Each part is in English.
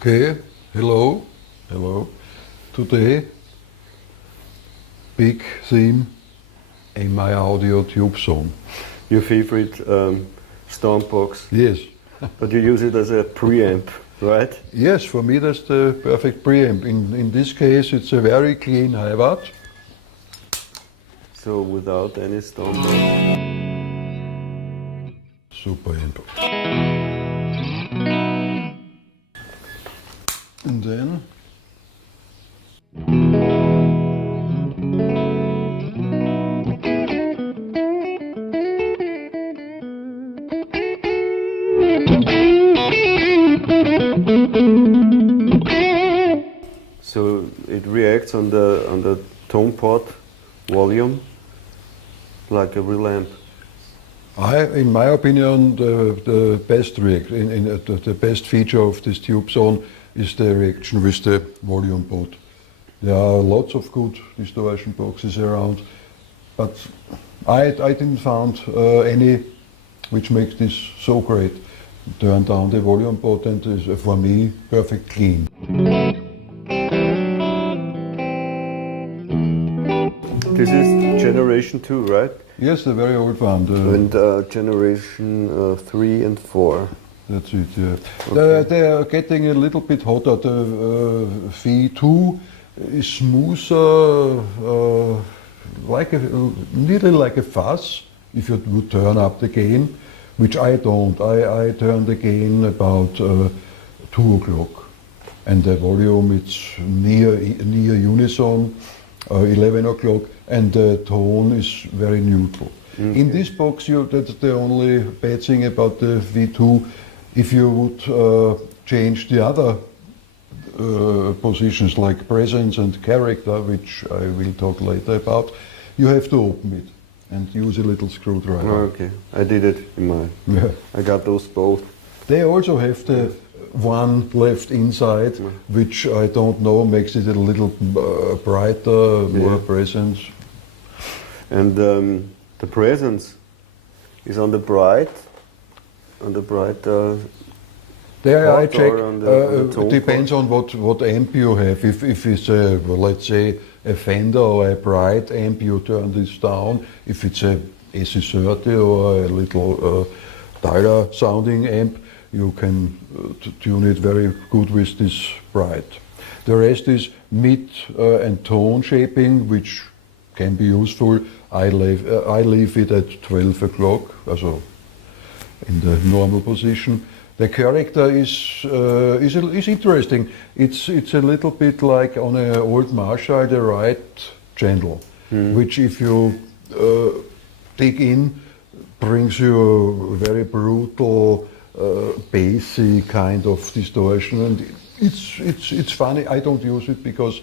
Okay, hello. Today, big theme in my audio tube zone. Your favorite stomp box? Yes. But you use it as a preamp, right? Yes, for me that's the perfect preamp. In this case, it's a very clean Hiwatt. So without any stomp. Super amp. And then so it reacts on the tone pot volume like a real amp. in my opinion, the best the best feature of this tube zone is the reaction with the volume pot. There are lots of good distortion boxes around, but I didn't find any which makes this so great. Turn down the volume pot and is for me perfect clean. This is generation 2, right? Yes, the very old one. And generation 3 and 4. That's it, yeah. Okay. They are getting a little bit hotter. The V2 is smoother, nearly like a fuzz, if you would turn up the gain, which I don't. I turn the gain about 2 o'clock. And the volume, it's near unison, 11 o'clock, and the tone is very neutral. Okay. In this box, that's the only bad thing about the V2. If you would change the other positions like presence and character, which I will talk later about, you have to open it and use a little screwdriver. Okay, I did it in my. Yeah. I got those both. They also have the one left inside, which I don't know, makes it a little brighter, more presence. And the presence is on the bright. There I pot check, or on the tone depends on what amp you have. If it's a, let's say, a Fender or a Bright amp, you turn this down. If it's a SE30 or a little Tele sounding amp, you can tune it very good with this Bright. The rest is mid and tone shaping, which can be useful. I leave it at 12 o'clock, also in the normal position. The character is interesting. It's a little bit like on an old Marshall, the right channel, which if you dig in, brings you a very brutal, bassy kind of distortion, and it's funny. I don't use it because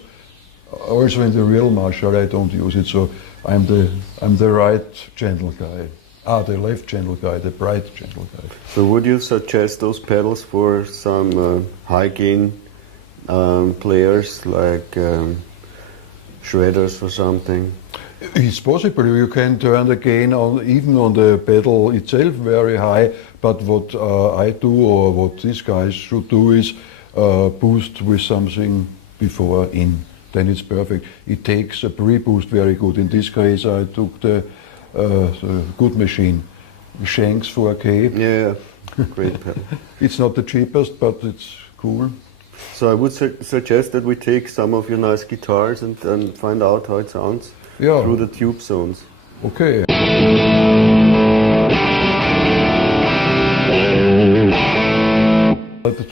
also in the real Marshall I don't use it. So I'm the right channel guy. The left channel guy, the bright channel guy. So would you suggest those pedals for some high gain players like shredders or something? It's possible. You can turn the gain on even on the pedal itself very high. But what I do, or what these guys should do, is boost with something before in. Then it's perfect. It takes a pre-boost very good. In this case, I took the good machine, Shanks 4K. Yeah, great pedal. It's not the cheapest, but it's cool. So I would suggest that we take some of your nice guitars and find out how it sounds through the tube zones. Okay.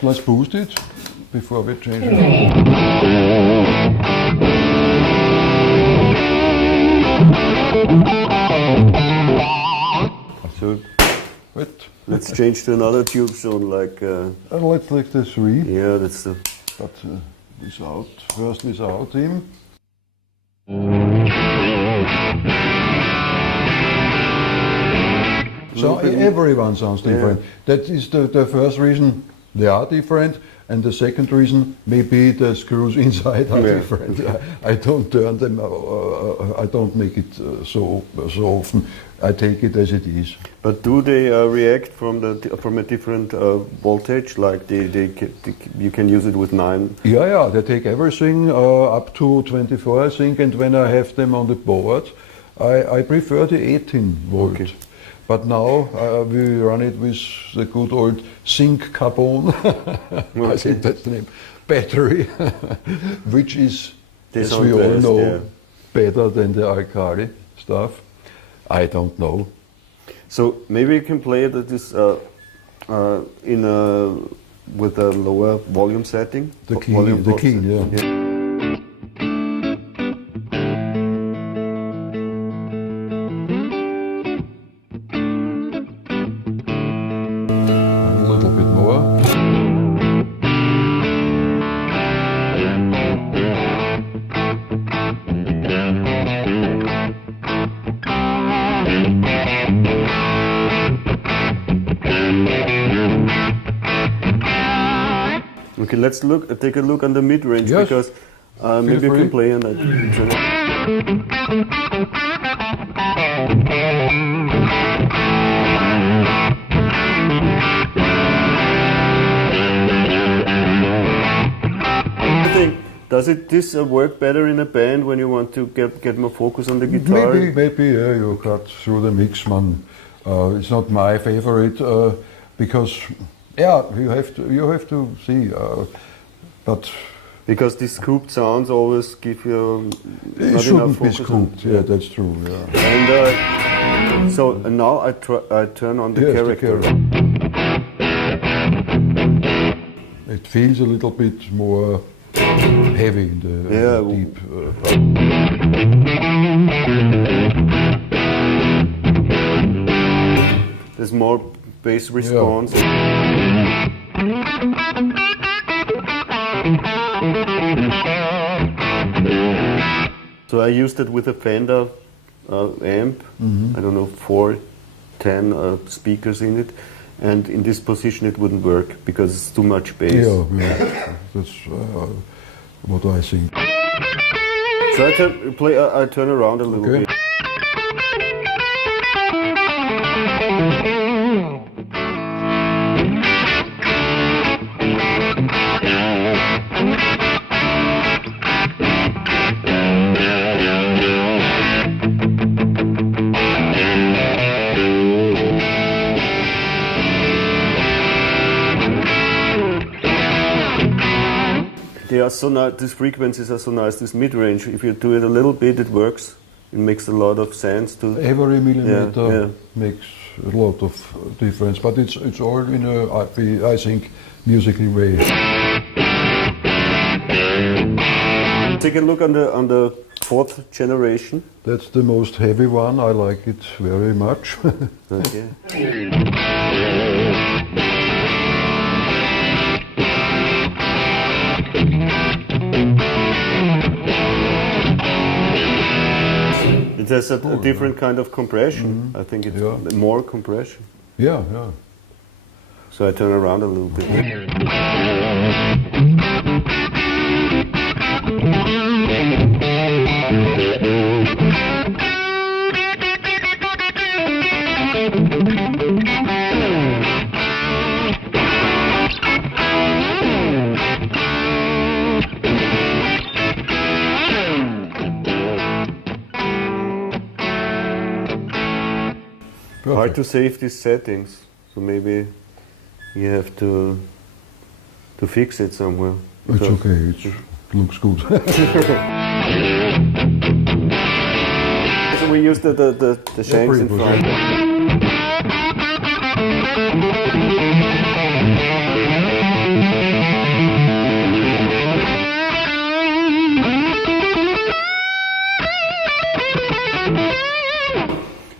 Let's boost it before we change it. So Wait. let's change to another tube zone, like. Let's take the 3. Yeah, that's the. But this out. First this out him. So everyone sounds different. Yeah. That is the first reason they are different. And the second reason, maybe the screws inside are different. I don't turn them, I don't make it so often. I take it as it is. But do they react from a different voltage? Like you can use it with 9? Yeah, they take everything up to 24, I think. And when I have them on the board, I prefer the 18 volt. Okay. But now we run it with the good old zinc carbon, I think that's the name, battery, which is, as we all know, better than the alkali stuff. I don't know. So maybe you can play this with a lower volume setting. The key, yeah. Okay, let's take a look on the mid-range, because maybe you can play on that. Does this work better in a band when you want to get more focus on the guitar? Maybe you cut through the mix, man. It's not my favorite because you have to see, but because the scooped sounds always give you it shouldn't be scooped. Yeah, that's true. Yeah. And so now I turn on the character. It feels a little bit more heavy in the deep part. There's more bass response. So I used it with a Fender amp. I don't know, 410 speakers in it. And in this position it wouldn't work because it's too much bass. Yeah. That's what I think. So I turn around a little bit. They are so nice, these frequencies are so nice, this mid-range. If you do it a little bit, it works. It makes a lot of sense. Every millimeter makes a lot of difference, but it's all in a, I think, musical way. Take a look on the 4th generation. That's the most heavy one. I like it very much. Okay. It has a different kind of compression. I think it's more compression. Yeah. So I turn around a little bit. Hard to save these settings, so maybe you have to fix it somewhere. It's okay, it looks good. So we use the Shanks in front.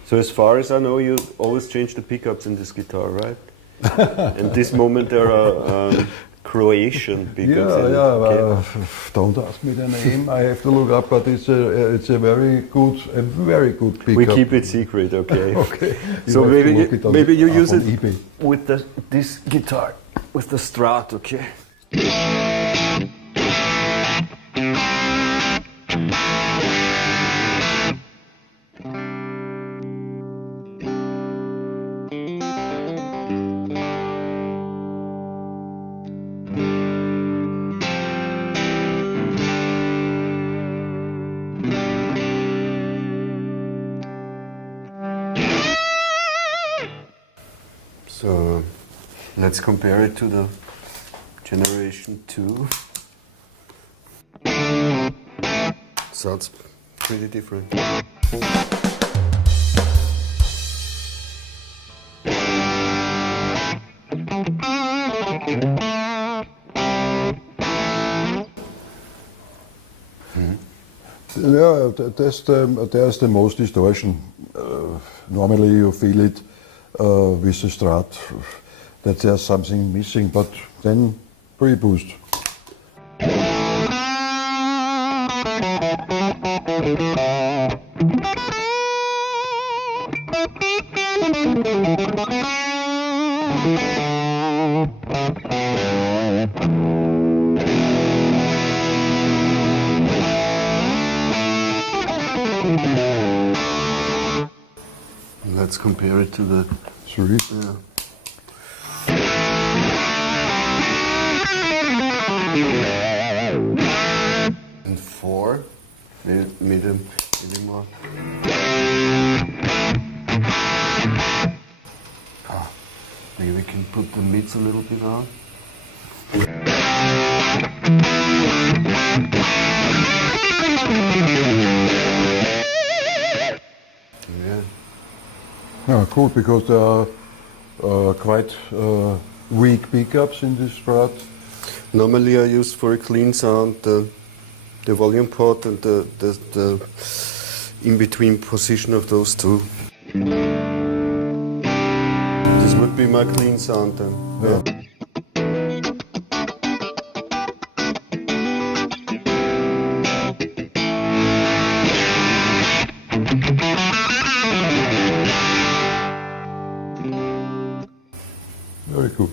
So as far as I know, you always change the pickups in this guitar, right? And this moment there are Croatian pickups. Don't ask me the name. I have to look up, but it's a very good pickup. We keep it secret, okay? Okay. So maybe you use it eBay. with this guitar, with the Strat, okay? So let's compare it to the Generation 2. So it's pretty different. Yeah, there's the most distortion. Normally you feel it with the Strat, that there's something missing, but then pre-boost. Let's compare it to the 3. yeah. And 4, maybe more. Maybe we can put the mids a little bit on. Yeah. Yeah, cool, because there are quite weak pickups in this Strat. Normally I use for a clean sound the volume pot and the in-between position of those two. This would be my clean sound then. Yeah. Very cool.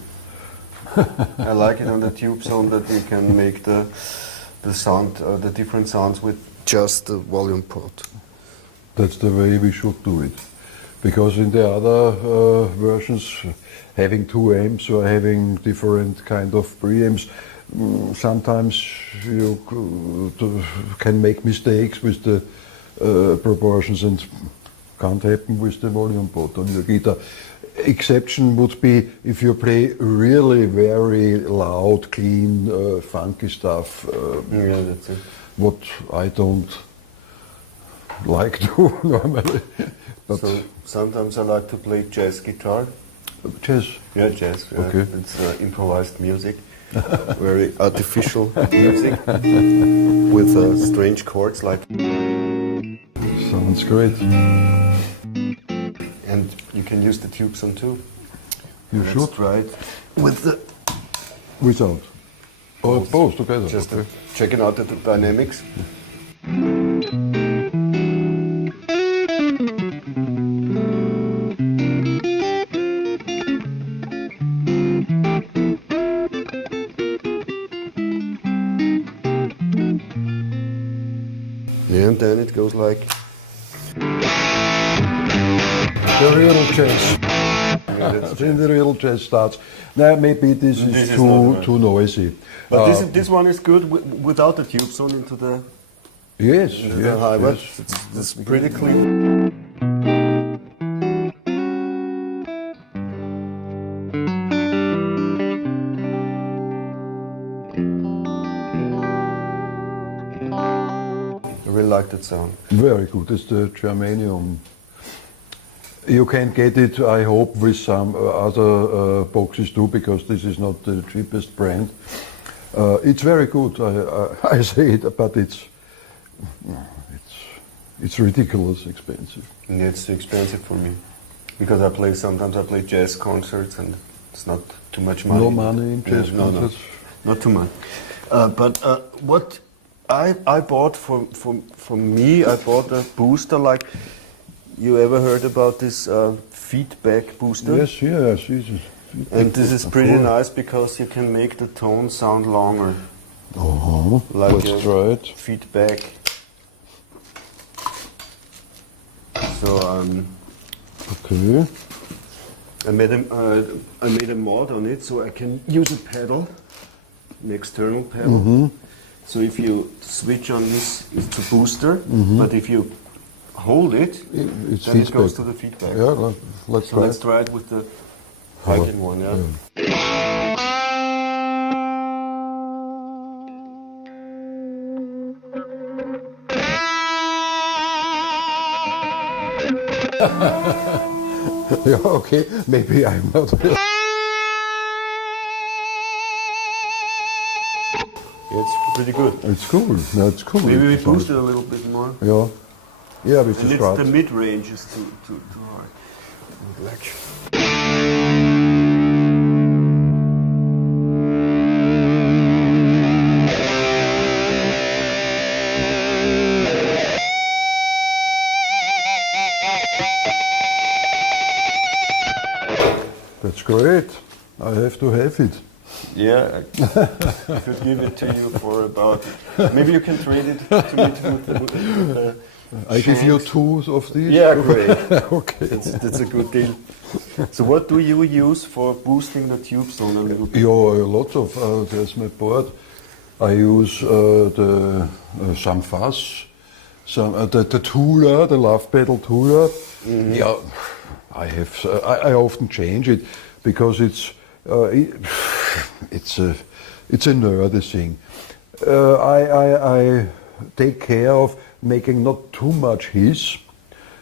I like it on the tube sound that you can make the sound, the different sounds with just the volume pot. That's the way we should do it. Because in the other versions, having 2 amps or having different kind of preamps, sometimes you can make mistakes with the proportions, and can't happen with the volume pot on your guitar. Exception would be if you play really very loud, clean, funky stuff. Yeah, that's it. What I don't like to normally. But So sometimes I like to play jazz guitar. jazz. Yeah, jazz. Yeah. Okay. It's improvised music, very artificial music with strange chords like. Sounds great. And you can use the tubes on too. You Let's should. try it with the Without. Or both together. just okay. checking out the dynamics. Yeah, and then it goes like. The real jazz. that's Then the real jazz starts. Now maybe this This is is not too noisy. But this one is good without the tubes on into the Yes, the Hiwatt. yes. It's pretty clean. I really like that sound. Very good. It's the germanium. You can get it, I hope, with some other boxes too, because this is not the cheapest brand. It's very good. I say it, but it's ridiculous expensive. And it's too expensive for me because sometimes I play jazz concerts and it's not too much money. No money in jazz no, concerts. not too much. But what I bought for me, I bought a booster like. You ever heard about this feedback booster? Yes, yes. And this is pretty nice because you can make the tone sound longer. Like Let's try it. feedback. So Okay. I made a mod on it so I can use a pedal, an external pedal. So if you switch on this, it's a booster, but if you hold it, It's then it goes feedback. to the feedback. Yeah, let's So try let's it. try it with the Hydrogen one, yeah. Yeah, okay, maybe I'm not. Yeah, it's pretty good. It's cool. No, it's cool. Maybe we It's boost it a little bit more. Yeah. Yeah, with the And it's Strat. the mid-range is too hard. Like. That's great. I have to have it. Yeah, I could give it to you for about. Maybe you can trade it to me with I give you Shanks. 2 of these. Yeah, great. Okay. That's a good deal. So what do you use for boosting the tube sound a little bit? Yeah, lots of. There's my board. I use some fuzz, the Tula, the love pedal Tula. Yeah, I have. I often change it because it's a nerdy thing. I take care of making not too much hiss,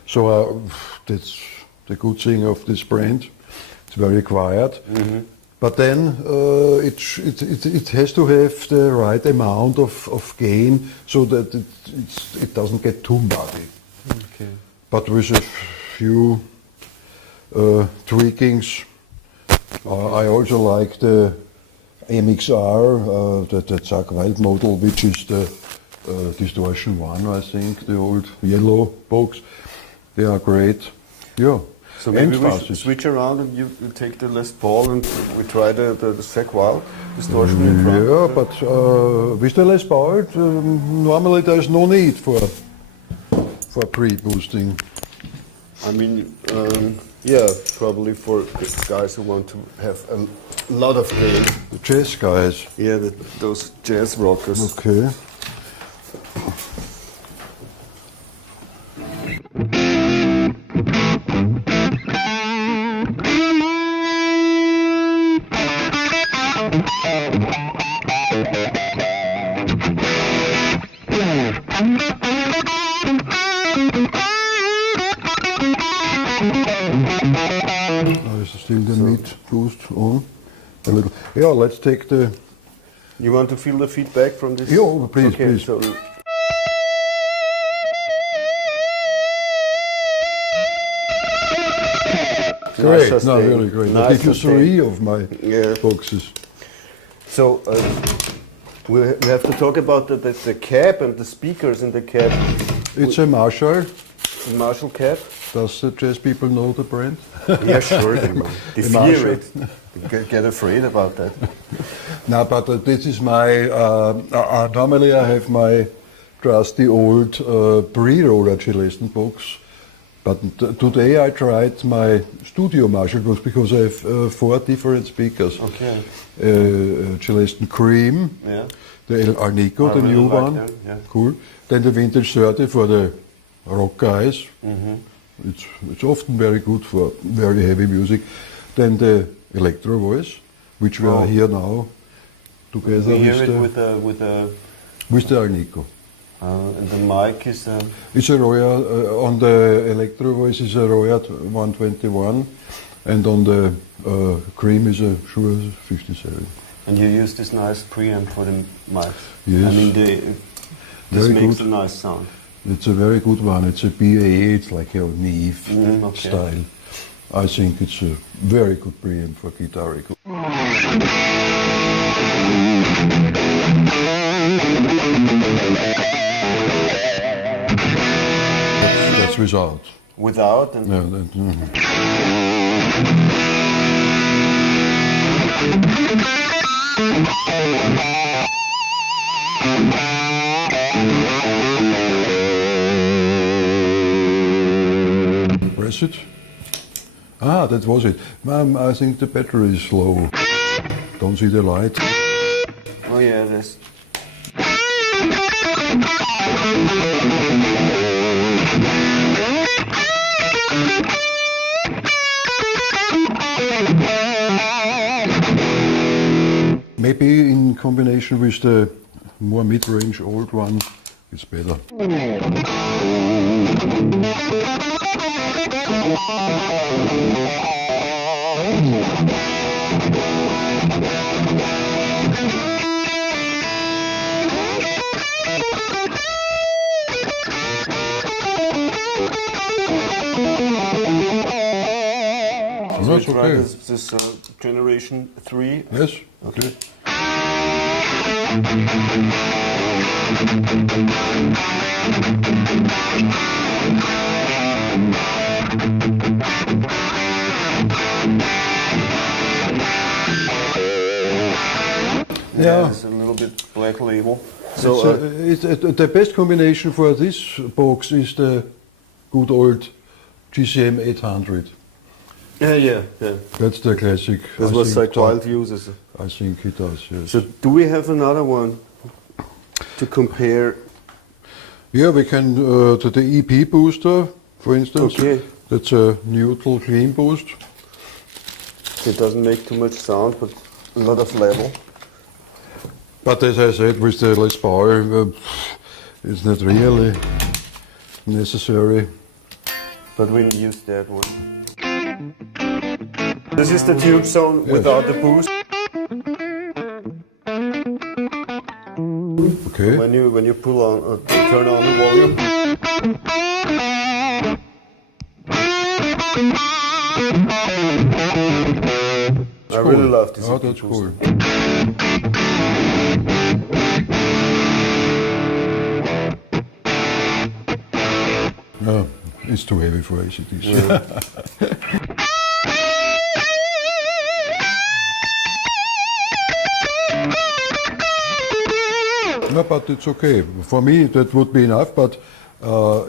so that's the good thing of this brand. It's very quiet, but then it has to have the right amount of gain so that it doesn't get too muddy. Okay. But with a few tweakings, I also like the MXR, the Zakk Wylde model, which is the distortion one, I think, the old yellow box. They are great. Yeah. So maybe And we fuzzy. should switch around and you take the Les Paul and we try the Zakk Wylde distortion in front. Yeah, but with the Les Paul, normally there's no need for pre-boosting. I mean, yeah, probably for guys who want to have a lot of gain. The jazz guys. Yeah, those jazz rockers. Okay. Now is still the mid boost on. A little. Yeah, let's take the. You want to feel the feedback from this? Yeah, please, okay, please. So Great, Nice no, sustain. really great. I Nice give you sustain. 3 of my Yeah. boxes. So we have to talk about the cab and the speakers in the cab. It's a Marshall. The Marshall cab. Does the jazz people know the brand? Yeah, sure. They fear Marshall. it. They get afraid about that. No, but this is my. Normally, I have my trusty old pre-roller Celestin box, but today I tried my studio Marshall box because I have 4 different speakers. Okay. Celestin Cream, Yeah. the El Arnico, I the really new like one, them, yeah. cool. Then the Vintage 30 for the rock guys. It's often very good for very heavy music. Then the Electro Voice, which we are here now together We hear with, it the, with the Alnico. and the mic is It's a Roya, on the Electro Voice is a Roya 121, and on the Cream is a Shure 57. and you use this nice preamp for the mic. Yes. I mean this Very makes good. a nice sound. It's a very good one. It's a BA, it's like a Neve okay. style. I think it's a very good preamp for guitar. That's without. Without and No, press it. Ah, that was it. Ma'am, I think the battery is low. Don't see the light. oh yeah, this. combination with the more mid-range old one is better. So That's we try okay. this generation 3. Yes? Okay. Yeah, it's a little bit black label. So So the best combination for this box is the good old GCM 800. yeah. That's the classic. This I was think like Wylde uses. I think it does, yes. So do we have another one to compare? Yeah, we can, to the EP booster, for instance. Okay. That's a neutral clean boost. It doesn't make too much sound, but a lot of level. But as I said, with the Les Paul, it's not really necessary. But we use that one. This is the tube zone without the boost. Okay. When you pull on, turn on the volume. I really love this. Oh, that's cool. No, it's too heavy for ACDC. No, but it's okay. For me, that would be enough. But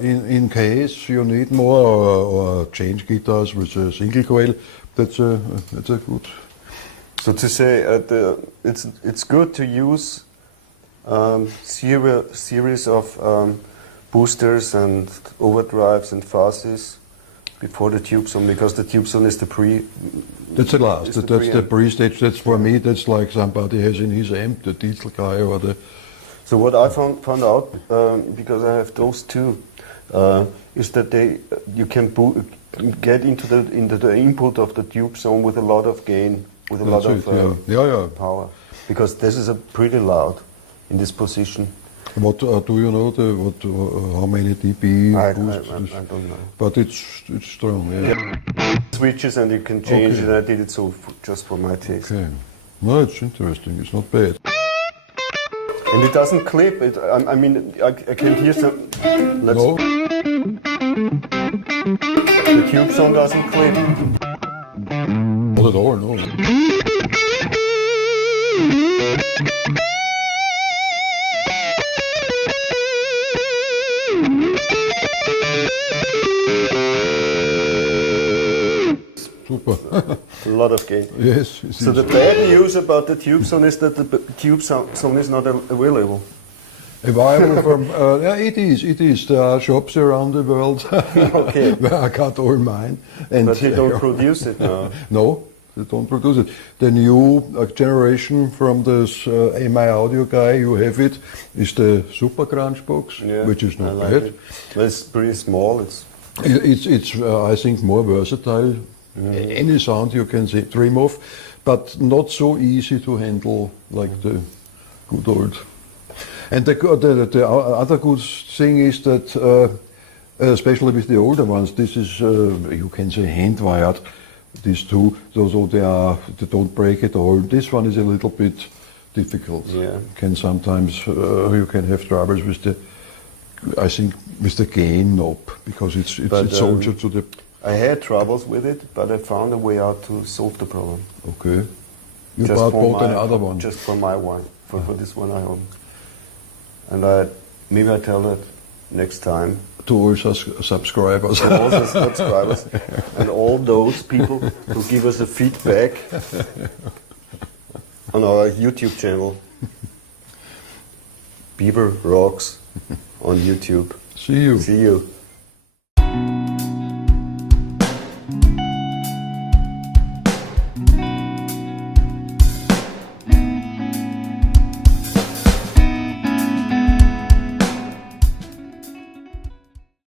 in case you need more or change guitars with a single coil, that's a good. So to say, it's good to use series of boosters and overdrives and fuzzes before the tube zone, because the tube zone is the pre. That's the last. It's the That's the preamp. pre-stage. That's for me. That's like somebody has in his amp, the diesel guy or the. So what I found out, because I have those two, is that you can get into the input of the tube zone with a lot of gain, with a lot That's of it, yeah. power, because this is a pretty loud in this position. What do you know? How many dB I boosts? don't know. But it's strong. Yeah. Switches and you can change Okay. it. I did it so just for my taste. Okay. No, it's interesting. It's not bad. And it doesn't clip. I mean, I can hear some. No. The tube zone doesn't clip. Not at all. No. Super. A lot of gain. Yes. it So is. the bad news about the tube zone is that the tube zone is not available. Available from, yeah, it is. There are shops around the world Okay. where I got all mine. And But they don't produce it now. No, they don't produce it. The new generation from this MI Audio guy, you have it, is the Super Crunch box, which is I not like bad. it. But it's pretty small. It's I think, more versatile. Any sound you can dream of, but not so easy to handle like the good old. And the other good thing is that, especially with the older ones, this is, you can say, hand-wired, these two, so they don't break at all. This one is a little bit difficult. Yeah. Can sometimes, you can have troubles with the, I think, with the gain knob, because it's soldered to the. I had troubles with it, but I found a way out to solve the problem. Okay. You Just for bought my- another one. Just for my one, for this one I own. And maybe I tell that next time. To all subscribers. To all the subscribers and all those people who give us a feedback on our YouTube channel. BIBL Rocks on YouTube. See you. See you.